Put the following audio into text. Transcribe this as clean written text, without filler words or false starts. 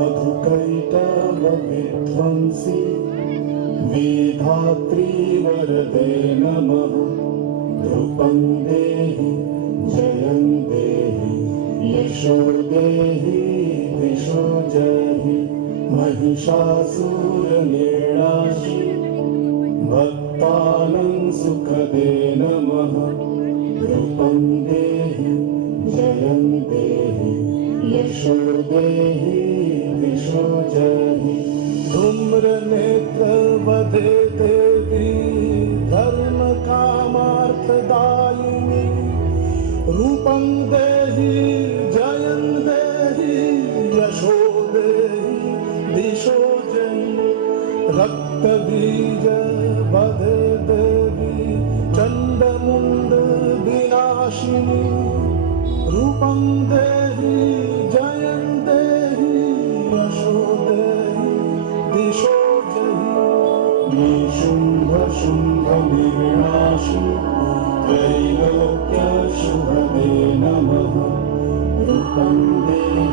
मधुकैटभविध्वंसी वेधात्री वरदे नमः। ध्रुपं देहि जयं देहि यशो देहि दिशो जहि। महिषासुरनिर्णाशि भक्तानां सुखदे नमः। ध्रुपं देहि जयं देहि यशो देहि दिशो जहि। धूम्रनेत्रवधे देवी धर्मकामार्थदायिनी। रूपं देहि जयं देहि यशो देहि दिशो जहि। रक्तबीज वधे देवी चण्डमुण्ड विनाशिनी। रूपं देहि जयं देहि यशो देहि दिशो जहि। निशुम्भ शुम्भ निर्नाशि त्रैलोक्य शुभदे नमः। रूपं देहि